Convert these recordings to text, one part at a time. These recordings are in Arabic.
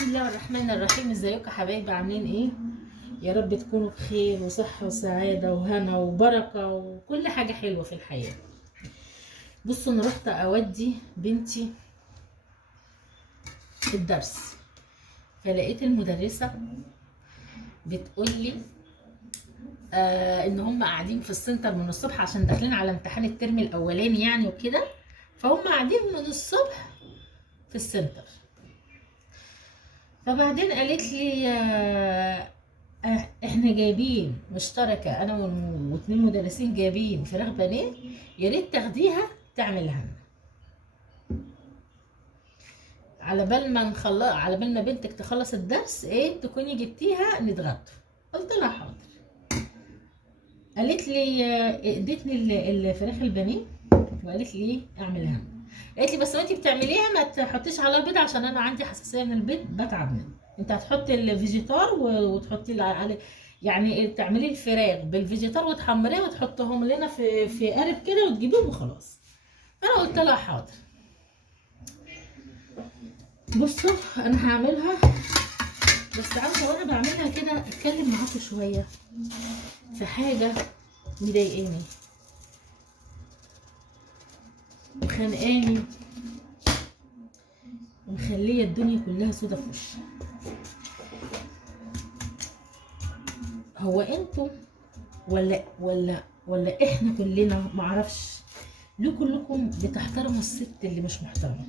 بسم الله الرحمن الرحيم. ازيكم يا حبايبي؟ عاملين ايه؟ يا رب تكونوا بخير وصحة وسعادة وهنا وبركة وكل حاجة حلوة في الحياة. بصوا، انا رحت اودي بنتي الدرس، فلقيت المدرسة بتقولي ان هم قاعدين في السنتر من الصبح عشان داخلين على امتحان الترم الاولاني يعني وكده، فهم قاعدين من الصبح في السنتر. فبعدين قالت لي احنا جايبين مشتركة، انا واتنين مدرسين جايبين فراخ بانيه، يا ريت تاخديها تعملها لنا على بال ما بنتك تخلص الدرس ايه تكوني جبتيها نتغدى. قلت لها حاضر. قالت لي ادتني الفراخ البانيه وقالت لي ايه اعملها لنا. قالت لي بس وانتي بتعمليها ما تحطيش على البيض عشان انا عندي حساسيه من البيض بتعب منه. انت هتحطي الفيجيتار وتحطي عليه، يعني تعملي الفراخ بالفيجيتار وتحمريها وتحطهم لنا في قالب كده وتجيبيهم وخلاص. انا قلت لها حاضر. بصوا انا هعملها، بس عارفه وانا بعملها كده اتكلم معاكم شويه في حاجه مضايقاني وخانقاني ومخليه الدنيا كلها سودا في وشي. هو انتوا ولا احنا كلنا معرفش ليه كلكم بتحترموا الست اللي مش محترمه،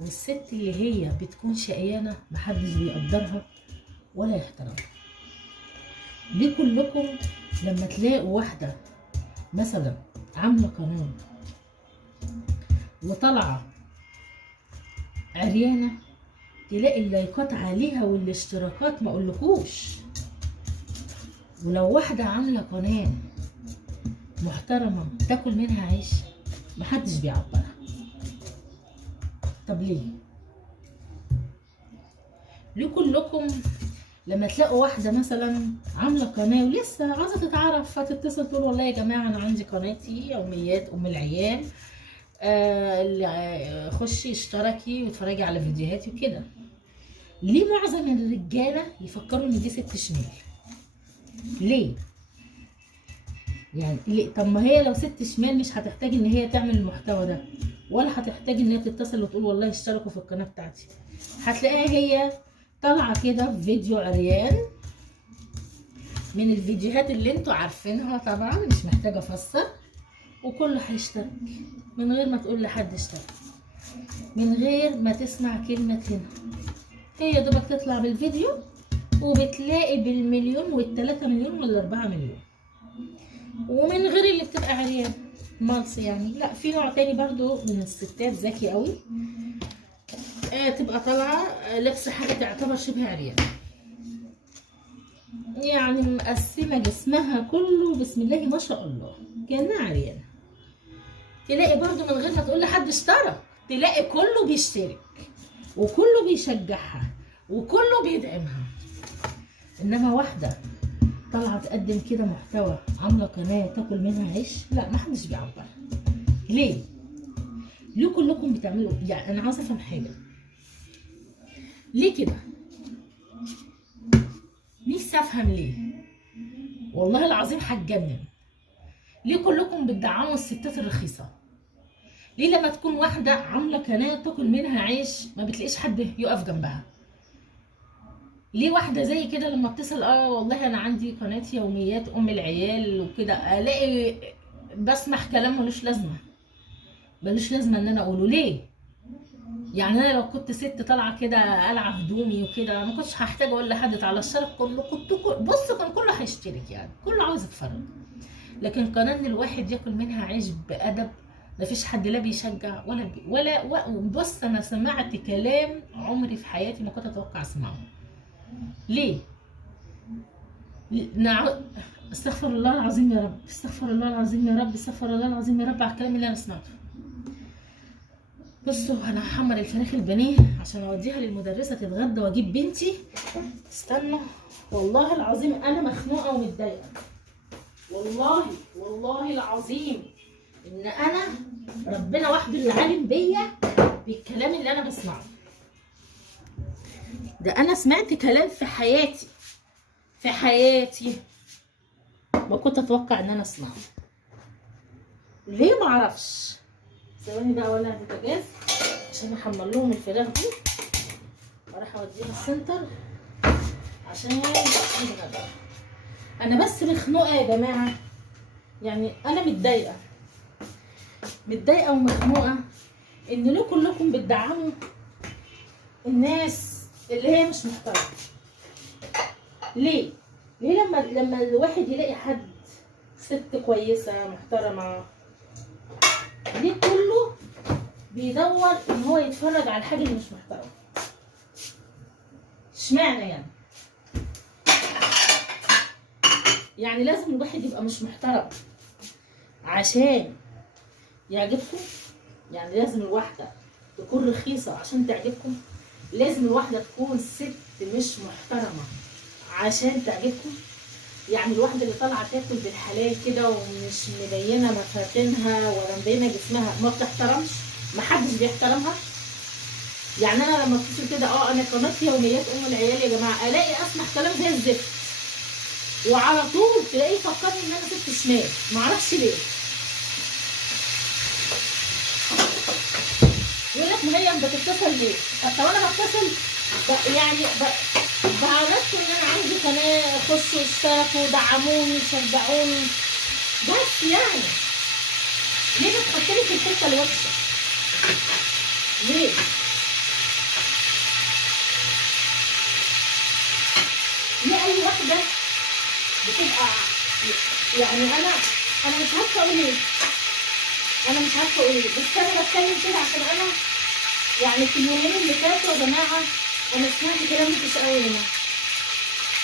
والست اللي هي بتكون شقيانه محدش بيقدرها ولا يحترمها؟ ليه كلكم لما تلاقوا واحده مثلا عامله قناه وطالعه عريانه تلاقي اللايكات عليها والاشتراكات ما اقولكوش، ولو واحده عامله قناه محترمه تاكل منها عيش محدش بيعبرها. طب ليه كلكم لما تلاقوا واحده مثلا عامله قناه ولسه عايزه تتعرف فتتصل تقول والله يا جماعه انا عندي قناتي يوميات ام العيال، خشي اشتركي واتفرجي على فيديوهاتي وكده؟ ليه معظم الرجاله يفكروا ان دي ست شمال؟ ليه يعني؟ ليه؟ طب ما هي لو ست شمال مش هتحتاج ان هي تعمل المحتوى ده، ولا هتحتاج ان هي تتصل وتقول والله اشتركوا في القناه بتاعتي. هتلاقيها هي طالعه كده في فيديو عريان من الفيديوهات اللي انتوا عارفينها طبعا، مش محتاجه افسر، وكله هيشترك من غير ما تقول لحد اشترك، من غير ما تسمع كلمه هنا. هي دوبك تطلع بالفيديو وبتلاقي بالمليون والتلاتة مليون والاربعة مليون، ومن غير اللي بتبقى عريان مالص يعني. لا، في نوع تاني برضو من الستات ذكي قوي، تبقى طالعه لابسه حاجه تعتبر شبه عريان، يعني مقسمه جسمها كله بسم الله ما شاء الله كانها عريان. تلاقي برضو من غير ما تقول لحد اشترك تلاقي كله بيشترك وكله بيشجعها وكله بيدعمها. انما واحده طالعه تقدم كده محتوى عامله قناه تاكل منها عيش، لا محدش بيعبرها. ليه كلكم بتعملوا؟ يعني انا عاوزه افهم حاجه، ليه كده؟ نفسي افهم ليه، والله العظيم هتجنن. ليه كلكم بتدعموا الستات الرخيصه؟ ليه لما تكون واحده عامله قناه تاكل منها عيش ما بتلاقيش حد يقف جنبها؟ ليه واحده زي كده لما اتصل والله انا عندي قناه يوميات ام العيال وكده الاقي بسمح كلام ملوش لازمه ان انا اقوله؟ ليه؟ يعني انا لو كنت ست طالعه كده قلعه هدومي وكده ما كنتش هحتاج اقول لحد تعالى اشترك، بص كان كله هيشترك، يعني كله عاوز يتفرج. لكن قناه ان الواحد ياكل منها عيش بادب مفيش حد لا بيشجع ولا بص انا سمعت كلام عمري في حياتي ما كنت اتوقع اسمعه. ليه؟ استغفر الله العظيم يا رب، استغفر الله العظيم يا رب، استغفر الله العظيم يا رب على الكلام اللي انا سمعته. بصوا انا هحمر الفراخ البانيه عشان اوديها للمدرسه تتغدى واجيب بنتي. استنوا، والله العظيم انا مخنوقه ومتضايقه، والله العظيم ان انا ربنا وحده اللي عالم بيا بالكلام اللي انا بسمعه. ده انا سمعت كلام في حياتي، في حياتي ما كنت اتوقع ان انا اسمعه. ليه معرفش. ثواني بقى اولع البوتاجاز عشان احمر لهم الفراخ دي واروح اوديها السنتر عشان يتغدوا. انا بس مخنوقه يا جماعه، يعني انا متضايقه ومخنوقه ان ليه كلكم بتدعموا الناس اللي هي مش محترمه. ليه لما الواحد يلاقي حد ست كويسه محترمه، ليه كله بيدور ان هو يتفرج على الحاجه اللي مش محترمه؟ اشمعنى يعني لازم الواحد يبقى مش محترم عشان يعجبكم؟ يعني لازم الواحده تكون رخيصه عشان تعجبكم؟ لازم الواحده تكون ست مش محترمه عشان تعجبكم؟ يعني الواحده اللي طالعه تاكل بالحلال كده ومش مبينه مفاتنها ولا مبينه جسمها ما بتحترمش؟ محدش بيحترمها؟ يعني انا لما اتصل كده انا قناه يوميات ام العيال يا جماعه، الاقي اسمع كلام زي الزفت، وعلى طول تلاقيه فكرني ان انا ست شمال، معرفش ليه. يقول لك ما هي بتتصل ليه؟ طب انا بتصل يعني بعرفكم ان انا عندي قناه، خشوا اشتركوا دعموني شجعوني، بس يعني ليه بتحطني في الحته الوحشه؟ ليه؟ ليه اي واحده بتبقى يعني انا مش عارفه اقول ايه، بس انا بتكلم كده عشان انا يعني في اليومين اللي فاتوا يا جماعه انا سمعت كلام وحش قوي يا جماعه،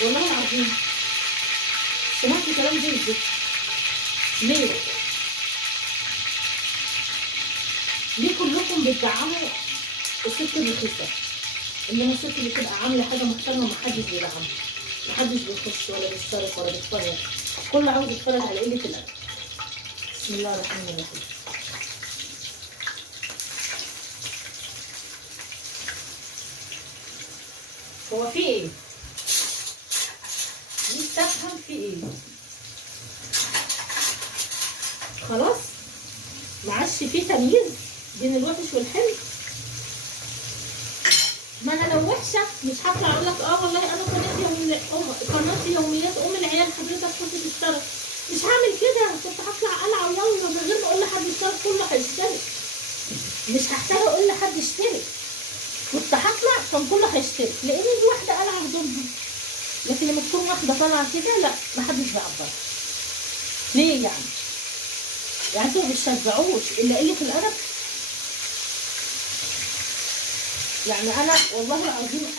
والله العظيم سمعت كلام زي الزفت. ليه كلكم بتدعموا الست الرخيصه؟ انما الست اللي تبقى عامله حاجه محترمه محدش بيدعمها، محدش بيخش ولا بيشترك ولا بيتفرج، كله عاوز يتفرج على قله الادب. بسم الله الرحمن الرحيم. هو في ايه؟ نفسي افهم في ايه؟ خلاص ما عادش في تمييز بين الوحش والحلو؟ ما انا لو وحشه مش هطلع اقول لك والله انا قناه يوميات ام العيال حضرتك كنت تشترك، مش هعمل كده. كنت هطلع العب يلا من غير ما اقول لحد اشترك، كله هيشترك، مش هحتاج اقول لحد اشترك، كنت هطلع كان كله هيشترك لان دي واحده العب ضدها. لكن لما تكون واحده طالعه كده لا، محدش بيعبرها. ليه يعني انتوا ما بتشجعوش الا قله الادب؟ يعني انا والله العظيم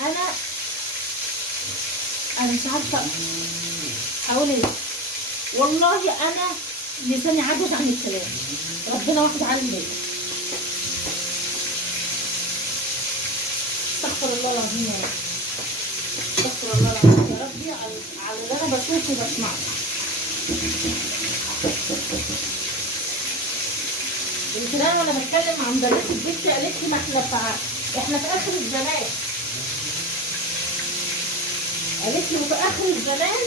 انا مش عارفه اقول ايه، والله انا لساني عجز عن الكلام، ربنا واحد عالم بيا. استغفر الله العظيم يا رب، استغفر الله العظيم يا ربي على اللي انا بشوفه وبسمعه. يمكن انا وانا بتكلم عن بنات البيت قالت لي ما احنا في اخر الزمان، قالت لي في اخر الزمان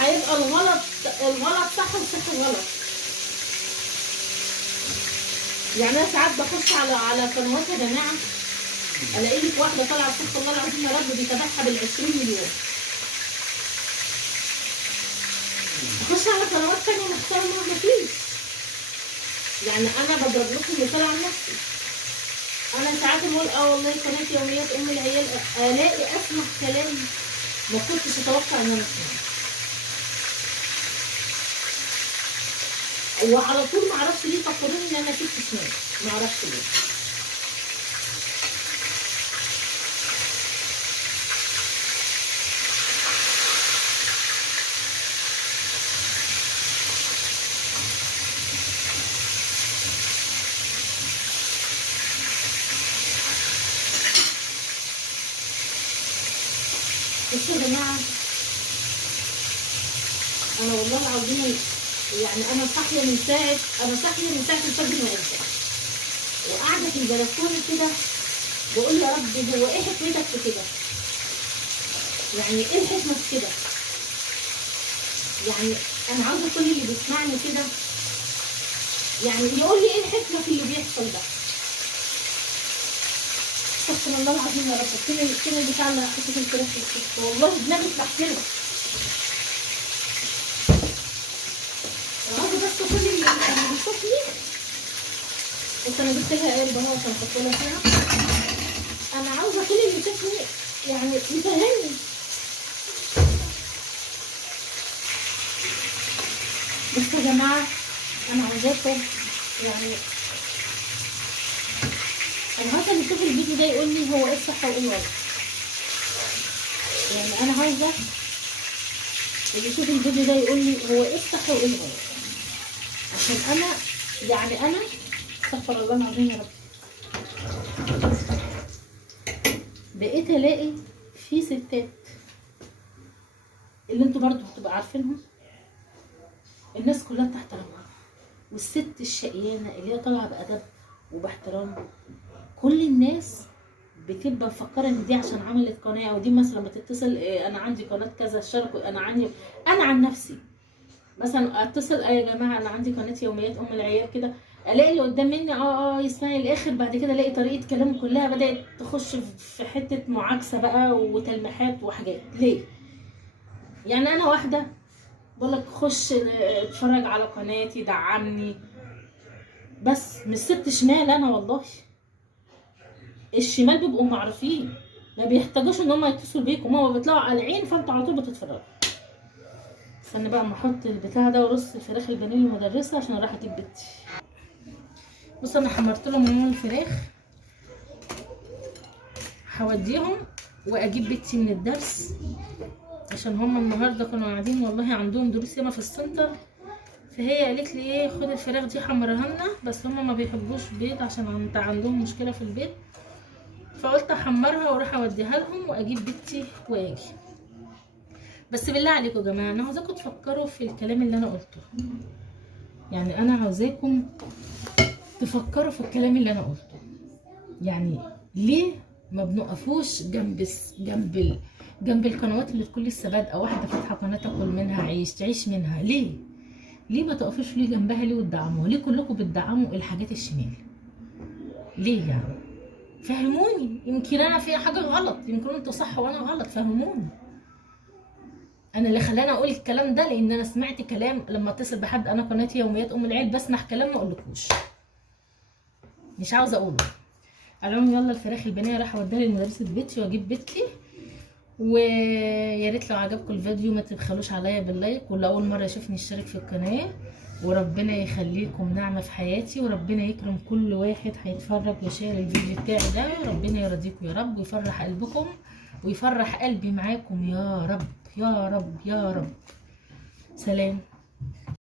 هيبقى الغلط صح والصح غلط. يعني انا ساعات بخش على قنوات يا جماعه الاقي لك واحده طالعه استغفر الله العظيم يا رب بيتابعها بال20 مليون، اخش على قنوات تانيه محترمه مفيش. يعني انا بضرب لكم مثال عن نفسي، انا ساعات بقول والله قناه يوميات ام العيال الاقي اسمع كلام ما كنتش اتوقع ان انا اسمعه، وعلى طول معرفش ليه فكروني ان انا ست شمال، معرفش ليه. بصوا يا جماعه انا والله العظيم يعني انا صاحيه من ساعه الفجر ما قلت، وقاعده في البلكونه كده بقول يا رب هو ايه حكمتك في كده؟ يعني ايه الحكمه في كده؟ يعني انا عاوزه كل اللي بيسمعني كده يعني يقول لي ايه الحكمه في اللي بيحصل ده. استغفر الله العظيم يا رب. فين البتاع اللي حطيته في الفراخ في الكيس؟ والله دماغي اتبهدلت. عاوزه بس كل اللي بيشوفني، بس انا جبت لها قرب اهو عشان احط لها فيها. انا عاوزه كل اللي يشوفني يعني يفهمني. بس يا جماعه انا عاوزاكم يعني، انا عاوزه اللي يشوف الفيديو ده يقول لي هو ايه الصح وايه الغلط. يعني انا عاوزه اللي يشوف الفيديو ده يقول لي هو ايه الصح وايه الغلط، عشان انا يعني انا استغفر الله العظيم يا رب بقيت الاقي في ستات اللي انتوا برضو بتبقوا عارفينهم، الناس كلها بتحترمها، والست الشقيانه اللي هي طالعه بادب وباحترام، كل الناس بتبقى مفكره ان دي عشان عملت قناه، او دي مثلا بتتصل انا عندي قناه كذا اشتركوا، انا عن نفسي مثلا اتصل يا جماعه انا عندي قناه يوميات ام العيال كده، الاقي اللي قدام مني يسمعي الاخر، بعد كده الاقي طريقه كلامه كلها بدات تخش في حته معاكسه بقى وتلميحات وحاجات. ليه؟ يعني انا واحده بقول لك خش اتفرج على قناتي دعمني، بس مش ست شمال انا والله. الشمال بيبقوا معروفين، ما بيحتاجوش ان هم يتصلوا بيكم، هم بيطلعوا قالعين فانتوا على طول بتتفرجوا. استنى بقى اما احط البتاع ده وارص الفراخ البانيه المدرسه عشان اروح اجيب بنتي. بص انا حمرت لهم عموم الفراخ، هوديهم واجيب بنتي من الدرس عشان هم النهارده كانوا قاعدين والله عندهم دروس ياما في السنتر، فهي قالت لي ايه خد الفراخ دي حمرها لنا، بس هم ما بيحبوش بيض عشان عندهم مشكله في البيض، فقلت احمرها واروح اوديها لهم واجيب بنتي واجي. بس بالله عليكم يا جماعه انا عاوزاكم تفكروا في الكلام اللي انا قلته، يعني انا عاوزاكم تفكروا في الكلام اللي انا قلته. يعني ليه ما بنقفوش جنب القنوات اللي تكون لسه بادئه، واحده فاتحه قناه تاكل منها عيش تعيش منها، ليه ما تقفوش ليه جنبها؟ ليه وتدعموها؟ ليه كلكم بتدعموا الحاجات الشمال؟ ليه يعني؟ فهموني، يمكن انا فيها حاجه غلط، يمكن انتوا صح وانا غلط، فهموني. انا اللي خلاني اقول الكلام ده لان انا سمعت كلام لما اتصل بحد، انا قناتي يوميات ام العيال بسمع كلام ما اقولكوش، مش عاوزه اقوله. على العموم يلا الفراخ البانيه راح اوديها لمدرسه بيتي واجيب بنتي، ويا ريت لو عجبكم الفيديو ما تبخلوش عليا باللايك، واللي اول مره يشوفني يشترك في القناه، وربنا يخليكم نعمه في حياتي، وربنا يكرم كل واحد هيتفرج وشير الفيديو بتاعي ده، ربنا يرضيكم يا رب ويفرح قلبكم ويفرح قلبي معاكم يا رب يا رب يا رب. سلام.